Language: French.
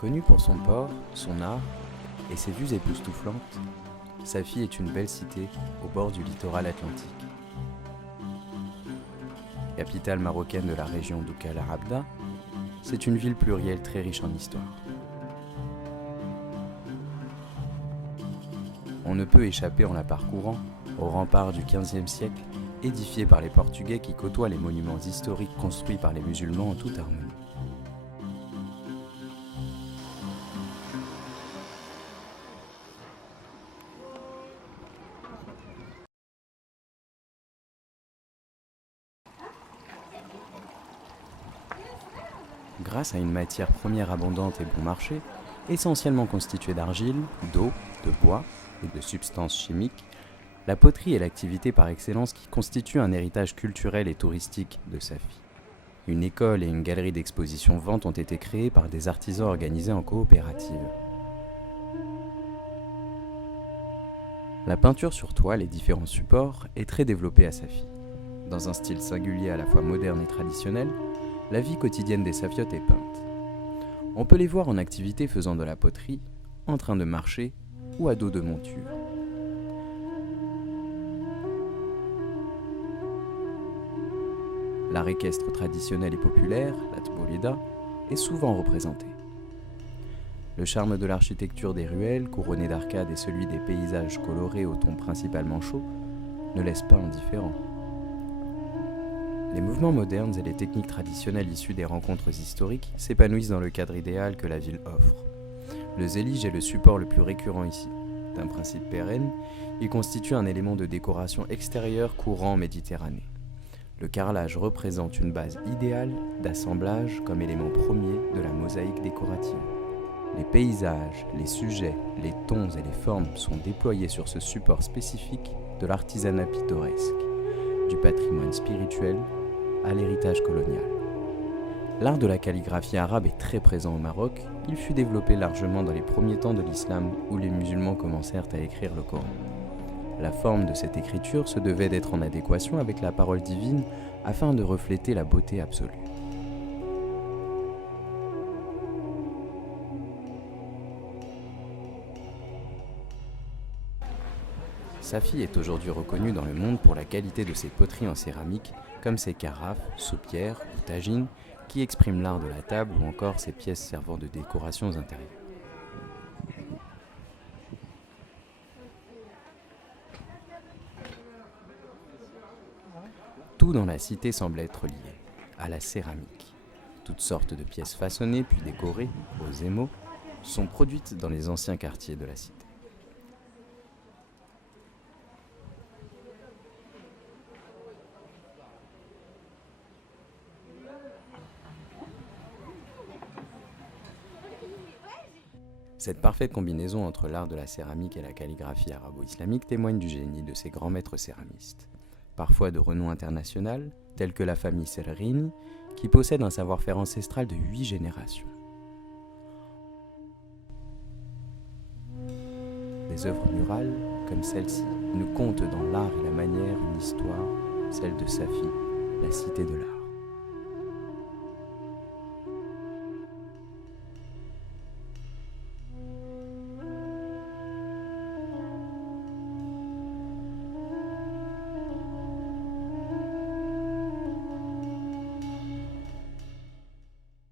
Connue pour son port, son art et ses vues époustouflantes, Safi est une belle cité au bord du littoral atlantique. Capitale marocaine de la région d'Oukal Arabda, c'est une ville plurielle très riche en histoire. On ne peut échapper en la parcourant aux remparts du XVe siècle, édifiés par les Portugais qui côtoient les monuments historiques construits par les musulmans en toute harmonie. Grâce à une matière première abondante et bon marché, essentiellement constituée d'argile, d'eau, de bois et de substances chimiques, la poterie est l'activité par excellence qui constitue un héritage culturel et touristique de Safi. Une école et une galerie d'exposition-vente ont été créées par des artisans organisés en coopérative. La peinture sur toile et différents supports est très développée à Safi. Dans un style singulier à la fois moderne et traditionnel, la vie quotidienne des Safiotes est peinte. On peut les voir en activité faisant de la poterie, en train de marcher ou à dos de monture. L'art équestre traditionnel et populaire, la tbolida, est souvent représenté. Le charme de l'architecture des ruelles, couronnées d'arcades et celui des paysages colorés au ton principalement chaud, ne laissent pas indifférent. Les mouvements modernes et les techniques traditionnelles issues des rencontres historiques s'épanouissent dans le cadre idéal que la ville offre. Le zélige est le support le plus récurrent ici. D'un principe pérenne, il constitue un élément de décoration extérieure courant en Méditerranée. Le carrelage représente une base idéale d'assemblage comme élément premier de la mosaïque décorative. Les paysages, les sujets, les tons et les formes sont déployés sur ce support spécifique de l'artisanat pittoresque, du patrimoine spirituel à l'héritage colonial. L'art de la calligraphie arabe est très présent au Maroc. Il fut développé largement dans les premiers temps de l'islam où les musulmans commencèrent à écrire le Coran. La forme de cette écriture se devait d'être en adéquation avec la parole divine afin de refléter la beauté absolue. Safi est aujourd'hui reconnue dans le monde pour la qualité de ses poteries en céramique, comme ses carafes, soupières ou tagines, qui expriment l'art de la table ou encore ses pièces servant de décorations intérieures. Tout dans la cité semble être lié à la céramique. Toutes sortes de pièces façonnées puis décorées, aux émaux, sont produites dans les anciens quartiers de la cité. Cette parfaite combinaison entre l'art de la céramique et la calligraphie arabo-islamique témoigne du génie de ces grands maîtres céramistes, parfois de renom international, tels que la famille Serrini, qui possède un savoir-faire ancestral de 8 générations. Des œuvres murales, comme celle-ci, nous content dans l'art et la manière une histoire, celle de Safi, la cité de l'art.